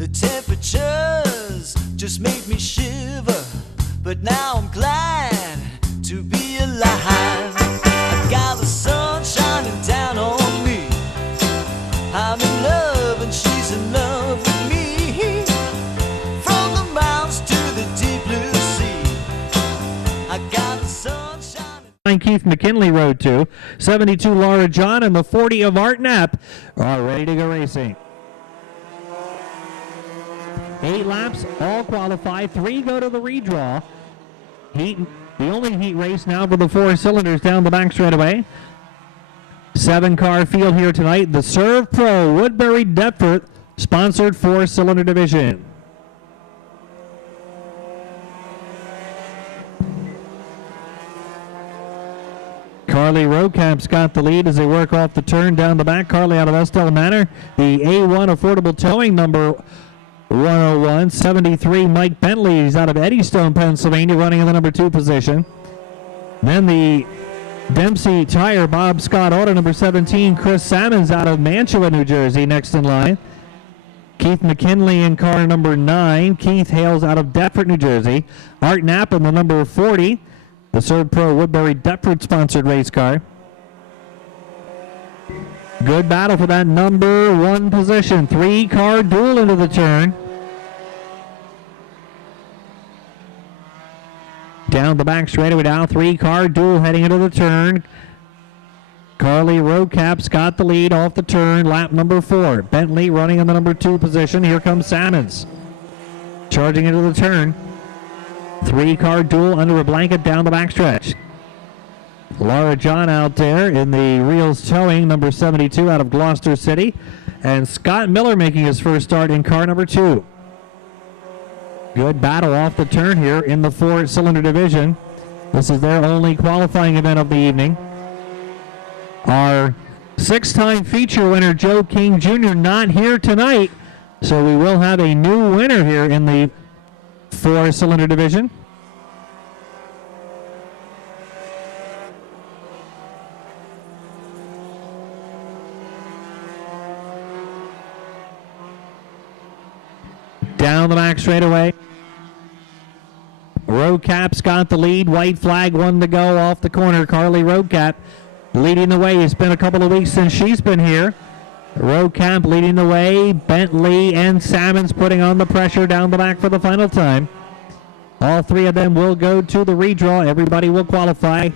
The temperatures just made me shiver, but now I'm glad to be alive. I got the sun shining down on me. I'm in love and she's in love with me. From the mountains to the deep blue sea, I got the sun shining. Keith McKinley rode to 72 Laura John, and the 40 of Art Knapp are ready to go racing. 8 laps, all qualify. 3 go to the redraw. The only heat race now for the 4 cylinders down the back straightaway. 7-car field here tonight. The Serve Pro Woodbury Deptford sponsored 4-cylinder division. Carly Rocamp's got the lead as they work off the turn down the back. Carly out of Estelle Manor. The A1 Affordable Towing number 101. 73 Mike Bentley. He's out of Eddystone, Pennsylvania, running in the number 2 position. Then the Dempsey Tire Bob Scott Auto number 17. Chris Salmons out of Mantua, New Jersey, next in line. Keith McKinley in car number 9. Keith Hales out of Deptford, New Jersey. Art Knapp in the number 40. The Serve Pro Woodbury Deptford sponsored race car. Good battle for that number 1 position. 3-car duel into the turn. Down the back straightaway now. 3-car duel heading into the turn. Carly Rocamp's got the lead off the turn. Lap number 4. Bentley running in the number 2 position. Here comes Salmons. Charging into the turn. 3-car duel under a blanket down the backstretch. Laura John out there in the Reels Towing, number 72 out of Gloucester City. And Scott Miller making his first start in car number 2. Good battle off the turn here in the 4-cylinder division. This is their only qualifying event of the evening. Our 6-time feature winner, Joe King Jr., not here tonight. So we will have a new winner here in the 4-cylinder division. Down the back straightaway. Rocamp's got the lead. White flag, 1 to go off the corner. Carly Rocamp leading the way. It's been a couple of weeks since she's been here. Rocamp leading the way. Bentley and Salmons putting on the pressure down the back for the final time. All 3 of them will go to the redraw. Everybody will qualify.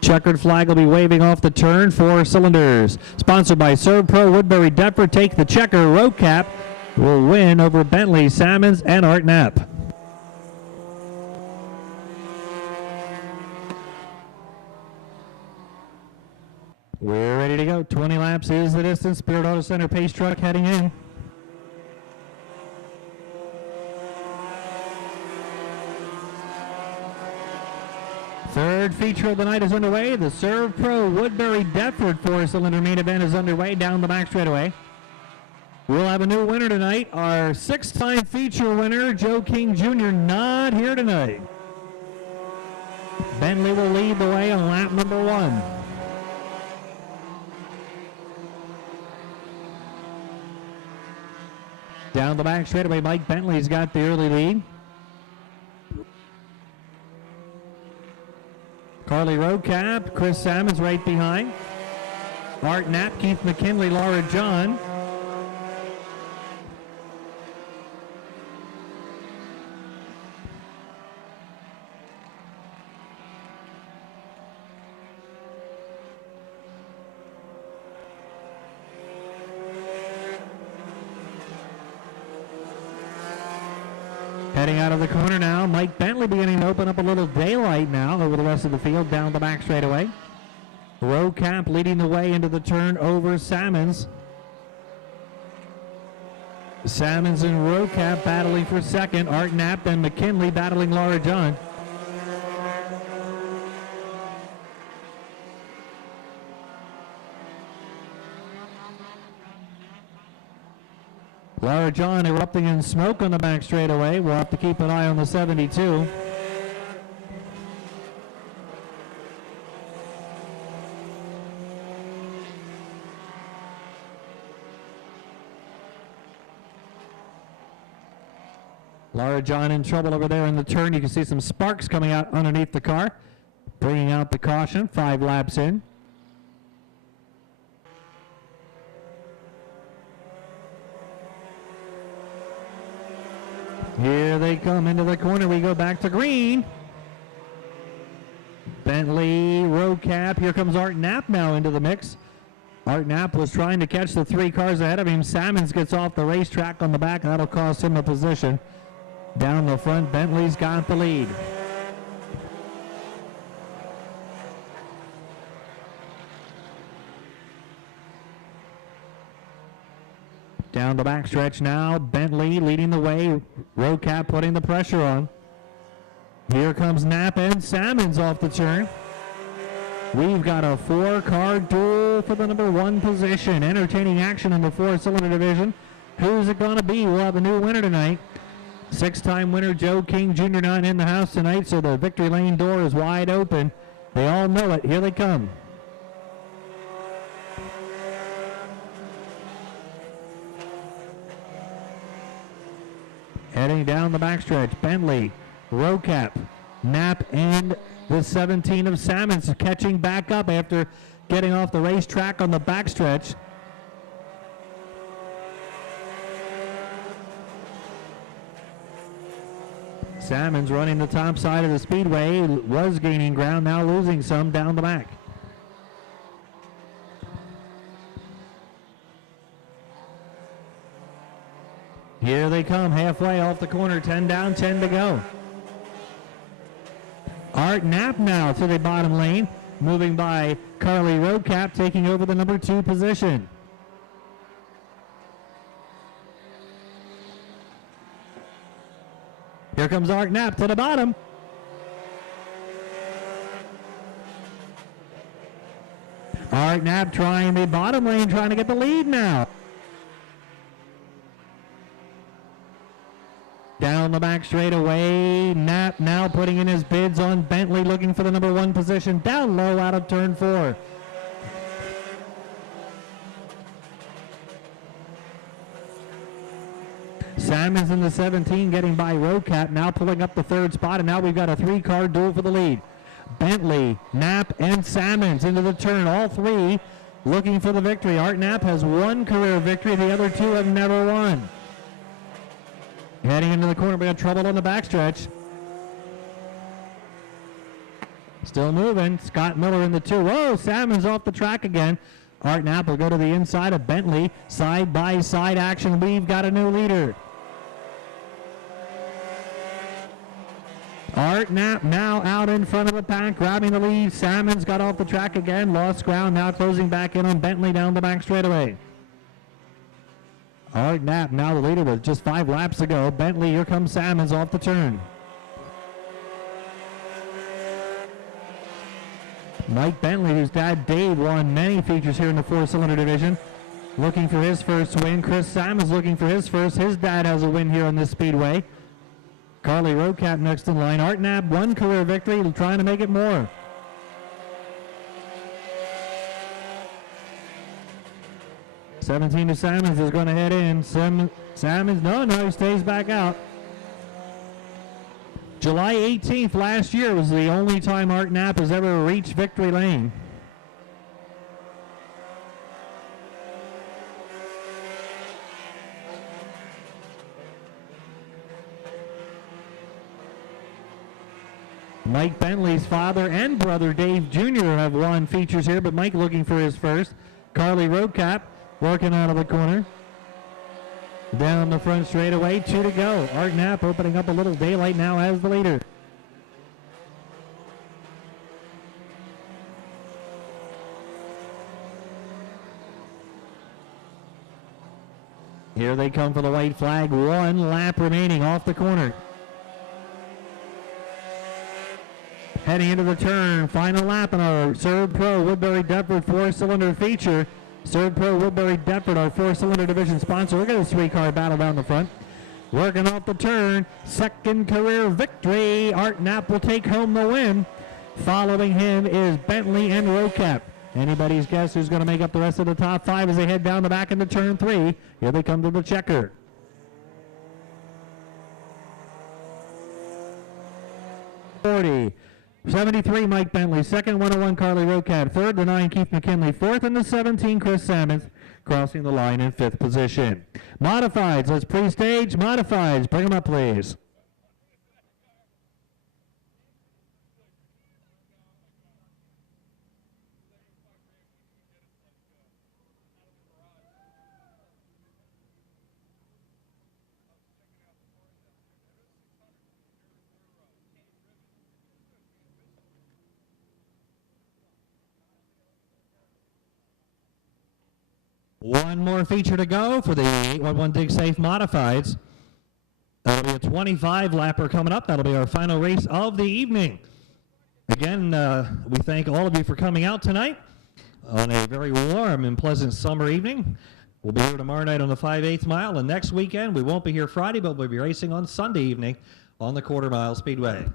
Checkered flag will be waving off the turn. 4 cylinders. Sponsored by Serve Pro Woodbury Deptford. Take the checker. Rocamp will win over Bentley, Salmons, and Art Knapp. We're ready to go. 20 laps is the distance. Spirit Auto Center pace truck heading in. Third feature of the night is underway. The Serve Pro Woodbury Deptford 4-cylinder main event is underway down the back straightaway. We'll have a new winner tonight. Our 6-time feature winner, Joe King Jr., not here tonight. Bentley will lead the way on lap number 1. Down the back straightaway, Mike Bentley's got the early lead. Carly Rocamp, Chris Salmons right behind. Art Knapp, Keith McKinley, Laura John. Heading out of the corner now, Mike Bentley beginning to open up a little daylight now over the rest of the field down the back straightaway. Rocamp leading the way into the turn over Salmons. Salmons and Rocamp battling for second. Art Knapp and McKinley battling Laura John. Laura John erupting in smoke on the back straightaway. We'll have to keep an eye on the 72. Laura John in trouble over there in the turn. You can see some sparks coming out underneath the car, bringing out the caution. 5 laps in. Here they come into the corner. We go back to green. Bentley, row cap. Here comes Art Knapp now into the mix. Art Knapp was trying to catch the 3 cars ahead of him. Salmons gets off the racetrack on the back. That'll cost him a position. Down the front, Bentley's got the lead. Down the backstretch now, Bentley leading the way. Row cap putting the pressure on. Here comes Knapp and Salmons off the turn. We've got a 4-car duel for the number 1 position. Entertaining action in the 4-cylinder division. Who's it going to be? We'll have a new winner tonight. 6-time winner Joe King Jr. not in the house tonight, so the victory lane door is wide open. They all know it. Here they come. Heading down the backstretch, Bentley, row cap, Knapp, and the 17 of Salmons catching back up after getting off the racetrack on the backstretch. Salmons running the top side of the speedway, was gaining ground, now losing some down the back. Here they come, halfway off the corner, 10 down, 10 to go. Art Knapp now to the bottom lane, moving by Carly Roadcap, taking over the number 2 position. Here comes Art Knapp to the bottom. Art Knapp trying the bottom lane, trying to get the lead now. Down the back straightaway, Knapp now putting in his bids on Bentley, looking for the number 1 position. Down low out of turn 4. Salmons in the 17 getting by Roadcap, now pulling up the 3rd spot, and now we've got a 3-car duel for the lead. Bentley, Knapp, and Salmons into the turn, all 3 looking for the victory. Art Knapp has 1 career victory, the other 2 have never won. Heading into the corner, we got trouble on the backstretch. Still moving, Scott Miller in the 2. Whoa, Salmons off the track again. Art Knapp will go to the inside of Bentley. Side-by-side action, we've got a new leader. Art Knapp now out in front of the pack, grabbing the lead. Salmons got off the track again, lost ground, now closing back in on Bentley down the back straightaway. Art Knapp now the leader with just 5 laps to go. Bentley, here comes Salmons off the turn. Mike Bentley, whose dad Dave won many features here in the 4-cylinder division, looking for his first win. Chris Salmons looking for his first. His dad has a win here on this speedway. Carly Roadcap next in line. Art Knapp, 1 career victory, trying to make it more. (17) to Salmons is going to head in. Salmons, no, he stays back out. July 18th last year was the only time Art Knapp has ever reached victory lane. Mike Bentley's father and brother Dave Jr. have won features here, but Mike looking for his first. Carly Roadcap working out of the corner. Down the front straightaway, 2 to go. Art Knapp opening up a little daylight now as the leader. Here they come for the white flag. 1 lap remaining off the corner. Heading into the turn, final lap in our Serb Pro Woodbury Deptford 4-cylinder feature. Serb Pro Woodbury Deptford, our 4-cylinder division sponsor. Look at this 3-car battle down the front. Working off the turn, 2nd career victory. Art Knapp will take home the win. Following him is Bentley and Roadcap. Anybody's guess who's going to make up the rest of the top 5 as they head down the back into turn 3. Here they come to the checker. 40. 73, Mike Bentley. Second, 101, Carly Rocat. Third, the 9, Keith McKinley. Fourth, and the 17, Chris Salmons, crossing the line in 5th position. Modifieds, let's pre-stage. Modifieds, bring them up, please. One more feature to go for the 811 Dig Safe Modifieds. That'll be a 25 lapper coming up. That'll be our final race of the evening. Again, we thank all of you for coming out tonight on a very warm and pleasant summer evening. We'll be here tomorrow night on the 5/8 mile, and next weekend we won't be here Friday, but we'll be racing on Sunday evening on the quarter mile speedway.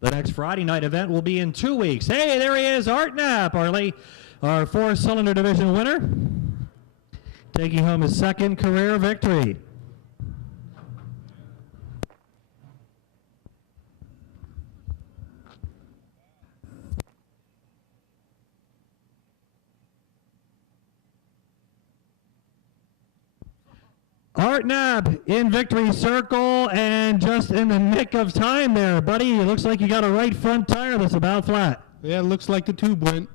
The next Friday night event will be in 2 weeks. Hey, there he is, Art Knapp, our 4-cylinder division winner, taking home his 2nd career victory. Art Knapp in victory circle, and just in the nick of time there, buddy. It looks like you got a right front tire that's about flat. Yeah, it looks like the tube went.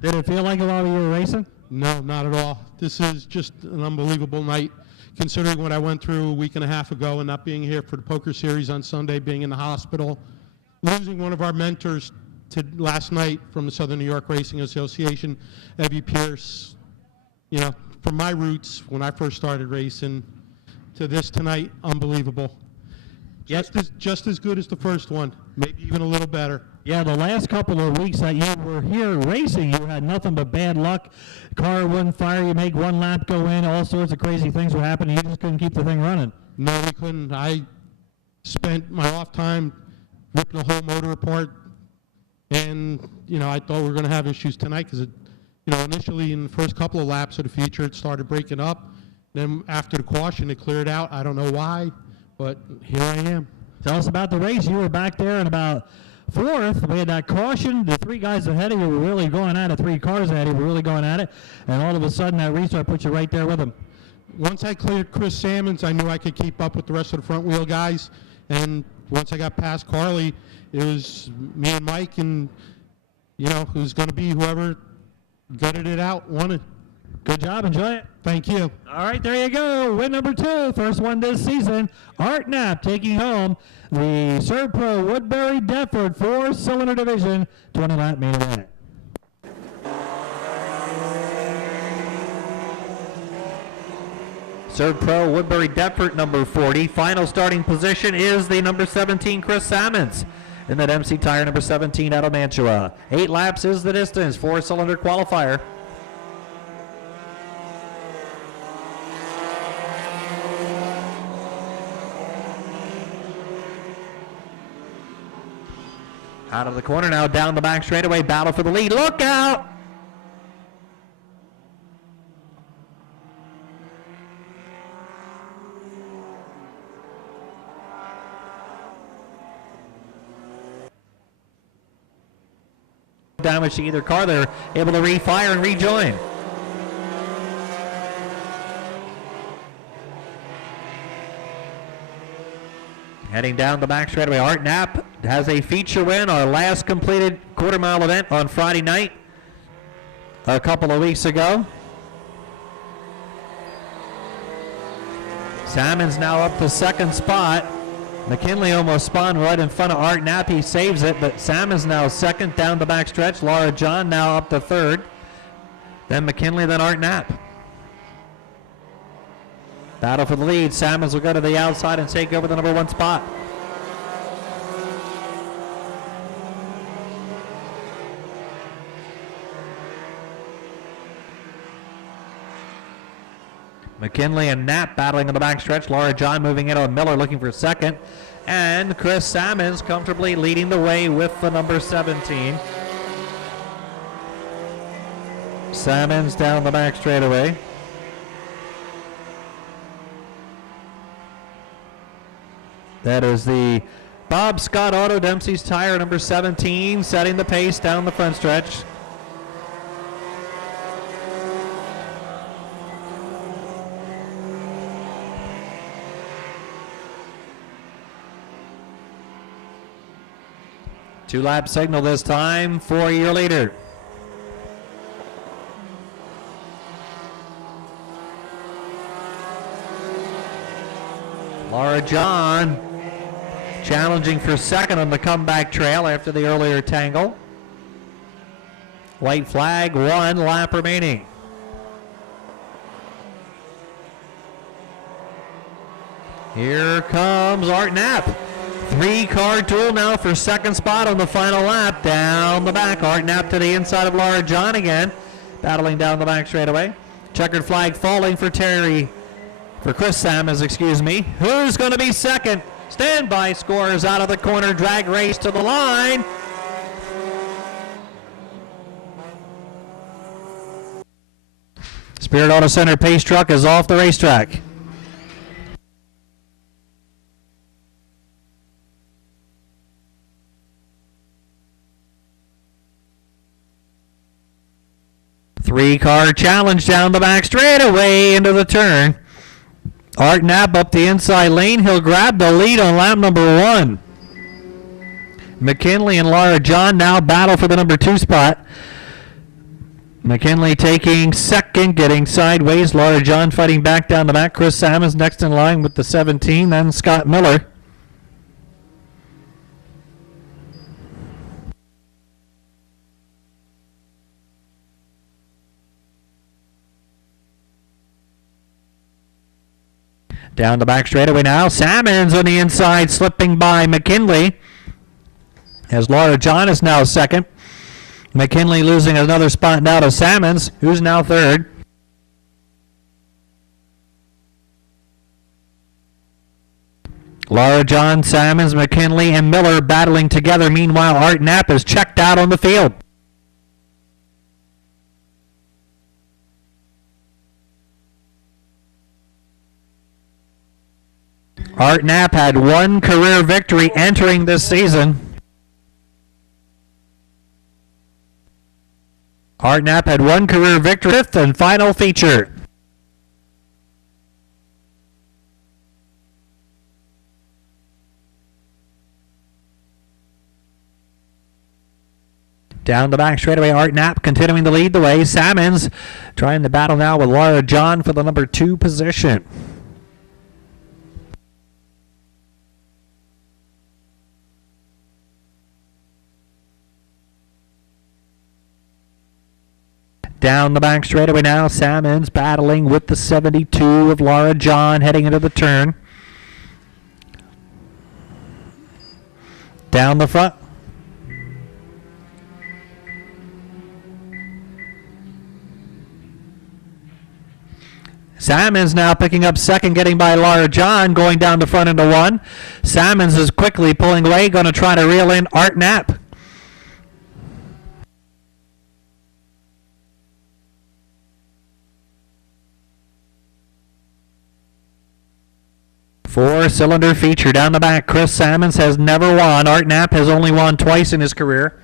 Did it feel like it while you were racing? No, not at all. This is just an unbelievable night, considering what I went through a week and a half ago and not being here for the poker series on Sunday, being in the hospital, losing one of our mentors to last night from the Southern New York Racing Association, Evie Pierce. You know, from my roots when I first started racing to this tonight, unbelievable. Just as good as the first one, maybe even a little better. Yeah, the last couple of weeks that you were here racing, you had nothing but bad luck. Car wouldn't fire, you make one lap go in, all sorts of crazy things were happening. You just couldn't keep the thing running. No, we couldn't. I spent my off time ripping the whole motor apart, and I thought we were going to have issues tonight because initially in the first couple of laps of the feature, it started breaking up. Then after the caution, it cleared out. I don't know why, but here I am. Tell us about the race. You were back there in about 4th. We had that caution. The 3 guys ahead of you were really going at it. 3 cars ahead of you were really going at it. And all of a sudden, that restart put you right there with them. Once I cleared Chris Salmons, I knew I could keep up with the rest of the front wheel guys. And once I got past Carly, it was me and Mike, and it was going to be whoever gutted it out, won it. Good job. Enjoy it. Thank you. All right, there you go. Win number 2. First one this season. Art Knapp taking home the Serb Pro Woodbury Deptford 4-cylinder division 20-lap main event. Serb Pro Woodbury Deptford number 40. Final starting position is the number 17 Chris Salmons in that MC tire number 17 out of Mantua. 8 laps is the distance. 4-cylinder qualifier. Out of the corner now, down the back straightaway, battle for the lead. Look out! Damage to either car. They're able to refire and rejoin. Heading down the back straightaway, Art Knapp has a feature win, our last completed quarter mile event on Friday night a couple of weeks ago. Salmons now up to 2nd spot. McKinley almost spun right in front of Art Knapp. He saves it, but Salmons now 2nd down the back stretch. Laura John now up to 3rd. Then McKinley, then Art Knapp. Battle for the lead. Salmons will go to the outside and take over the number 1 spot. McKinley and Knapp battling on the back stretch. Laura John moving in on Miller looking for 2nd. And Chris Salmons comfortably leading the way with the number 17. Salmons down the back straightaway. That is the Bob Scott Auto Dempsey's tire, number 17, setting the pace down the front stretch. Two-lap signal this time for your leader. Laura John challenging for second on the comeback trail after the earlier tangle. White flag, 1 lap remaining. Here comes Art Knapp. 3-car duel now for second spot on the final lap. Down the back, Art Knapp to the inside of Laura John again. Battling down the back straightaway. Checkered flag falling for Chris Sammons, excuse me. Who's going to be second? Standby scores out of the corner, drag race to the line. Spirit Auto Center pace truck is off the racetrack. Three-car challenge down the back straightaway into the turn. Art Knapp up the inside lane. He'll grab the lead on lap number 1. McKinley and Laura John now battle for the number 2 spot. McKinley taking second, getting sideways. Laura John fighting back down the back. Chris Sammons next in line with the 17, then Scott Miller. Down the back straightaway now. Sammons on the inside, slipping by McKinley. As Laura John is now second. McKinley losing another spot now to Sammons, who's now third. Laura John, Sammons, McKinley, and Miller battling together. Meanwhile, Art Knapp is checked out on the field. Art Knapp had 1 career victory entering this season. Art Knapp had 1 career victory, 5th and final feature. Down the back straightaway, Art Knapp continuing to lead the way. Sammons trying to battle now with Laura John for the number 2 position. Down the back straightaway now, Sammons battling with the 72 of Laura John heading into the turn. Down the front. Sammons now picking up second, getting by Laura John, going down the front into 1. Sammons is quickly pulling away, going to try to reel in Art Knapp. Four-cylinder feature down the back. Chris Sammons has never won. Art Knapp has only won twice in his career.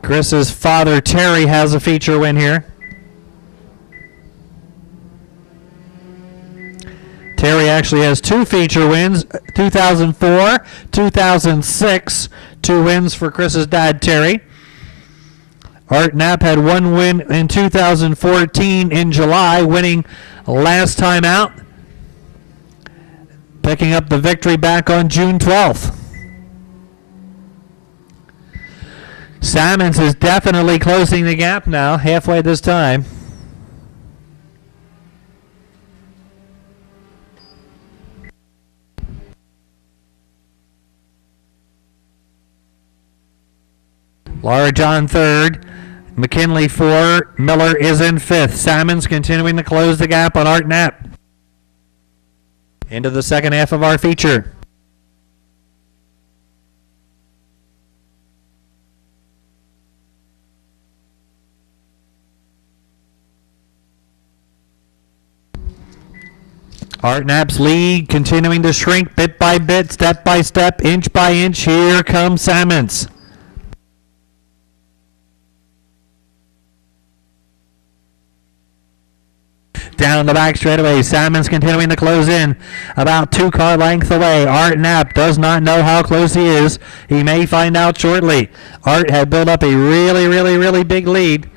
Chris's father, Terry, has a feature win here. Terry actually has 2 feature wins, 2004, 2006, 2 wins for Chris's dad, Terry. Art Knapp had 1 win in 2014 in July, winning last time out. Picking up the victory back on June 12th. Sammons is definitely closing the gap now, halfway this time. Laura John third, McKinley 4, Miller is in 5th. Sammons continuing to close the gap on Art Knapp. Into the second half of our feature. Art Knapp's lead continuing to shrink bit by bit, step by step, inch by inch. Here comes Salmons. Down the back straightaway, Salmons continuing to close in, about 2-car length away. Art Knapp does not know how close he is. He may find out shortly. Art had built up a really big lead.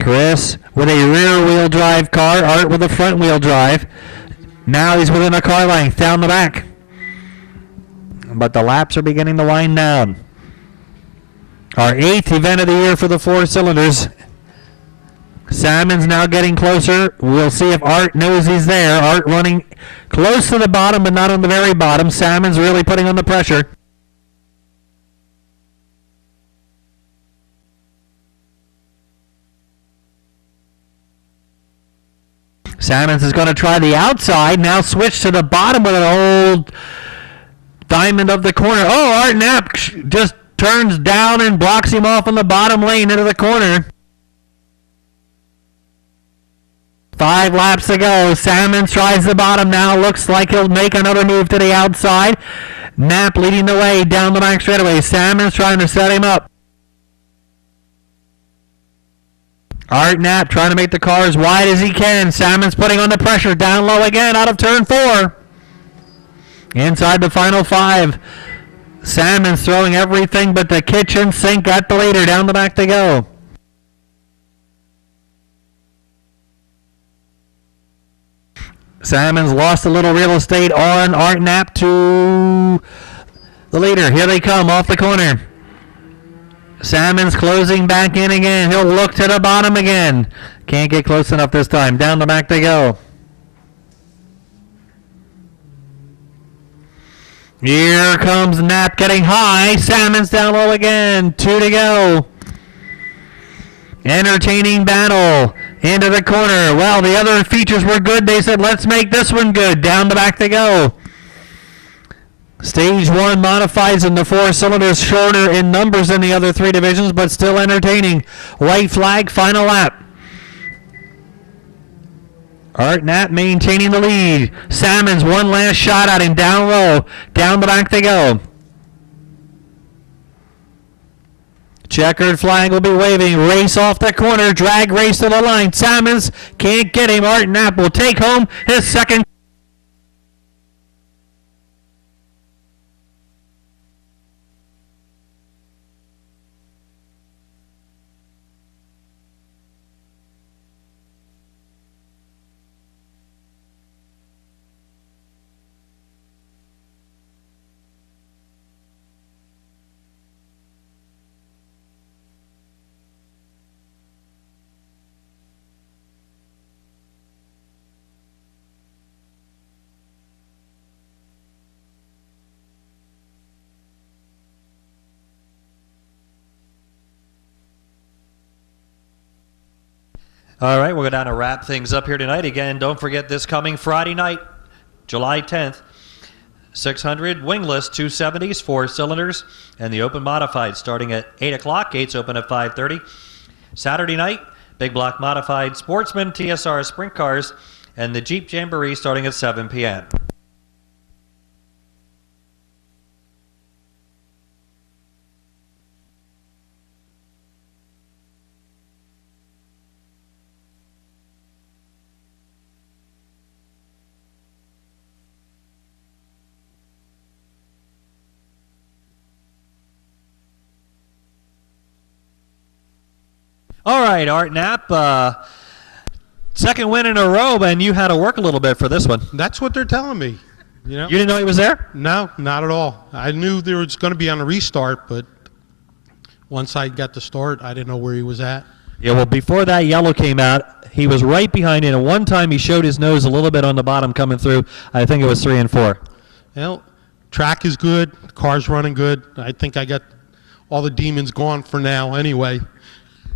Chris with a rear-wheel drive car, Art with a front-wheel drive. Now he's within a car length down the back. But the laps are beginning to wind down. Our 8th event of the year for the 4 cylinders. Salmon's now getting closer. We'll see if Art knows he's there. Art running close to the bottom, but not on the very bottom. Salmon's really putting on the pressure. Salmons is going to try the outside. Now switch to the bottom with an old diamond of the corner. Oh, Art Knapp just turns down and blocks him off on the bottom lane into the corner. 5 laps to go. Salmons tries the bottom now. Looks like he'll make another move to the outside. Knapp leading the way down the back straightaway. Salmons trying to set him up. Art Knapp trying to make the car as wide as he can. Salmons putting on the pressure. Down low again out of turn 4. Inside the final 5. Salmons throwing everything but the kitchen sink at the leader. Down the back they go. Salmons lost a little real estate on Art Knapp to the leader. Here they come off the corner. Salmons closing back in again. He'll look to the bottom again. Can't get close enough this time. Down the back they go. Here comes Knapp getting high. Salmons down low again. 2 to go. Entertaining battle into the corner. Well, the other features were good. They said, let's make this one good. Down the back they go. Stage 1 modifies in the 4 cylinders, shorter in numbers than the other 3 divisions, but still entertaining. White flag, final lap. Art Knapp maintaining the lead. Salmons one last shot at him down low. Down the back they go. Checkered flag will be waving. Race off the corner. Drag race to the line. Salmons can't get him. Art Knapp will take home his second. All right, we're going down to wrap things up here tonight. Again, don't forget this coming Friday night, July 10th, 600 wingless 270s, 4 cylinders, and the open modified starting at 8 o'clock. Gates open at 5:30. Saturday night, big block modified sportsman, TSR sprint cars, and the Jeep Jamboree starting at 7 p.m. All right, Art Knapp, second win in a row, and you had to work a little bit for this one. That's what they're telling me. You know? You didn't know he was there? No, not at all. I knew there was going to be on a restart, but once I got the start, I didn't know where he was at. Yeah, well, before that yellow came out, he was right behind it, and one time he showed his nose a little bit on the bottom coming through. I think it was 3 and 4. Well, track is good. Car's running good. I think I got all the demons gone for now anyway.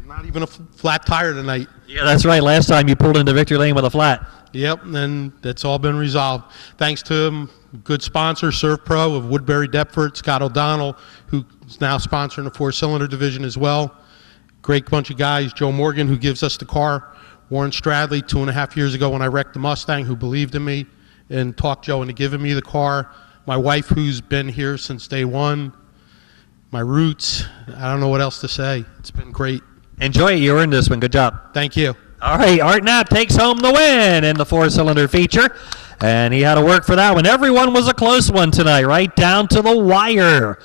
Not even a flat tire tonight. Yeah, that's right. Last time you pulled into victory lane with a flat. Yep, and that's all been resolved. Thanks to good sponsor, Surf Pro of Woodbury Deptford, Scott O'Donnell, who's now sponsoring the 4-cylinder division as well. Great bunch of guys. Joe Morgan, who gives us the car Warren Stradley 2.5 years ago when I wrecked the Mustang, who believed in me and talked Joe into giving me the car. My wife, who's been here since day one. My roots. I don't know what else to say. It's been great. Enjoy it. You earned this one. Good job. Thank you. All right, Art Knapp takes home the win in the 4-cylinder feature, and he had to work for that one. Everyone was a close one tonight, right down to the wire.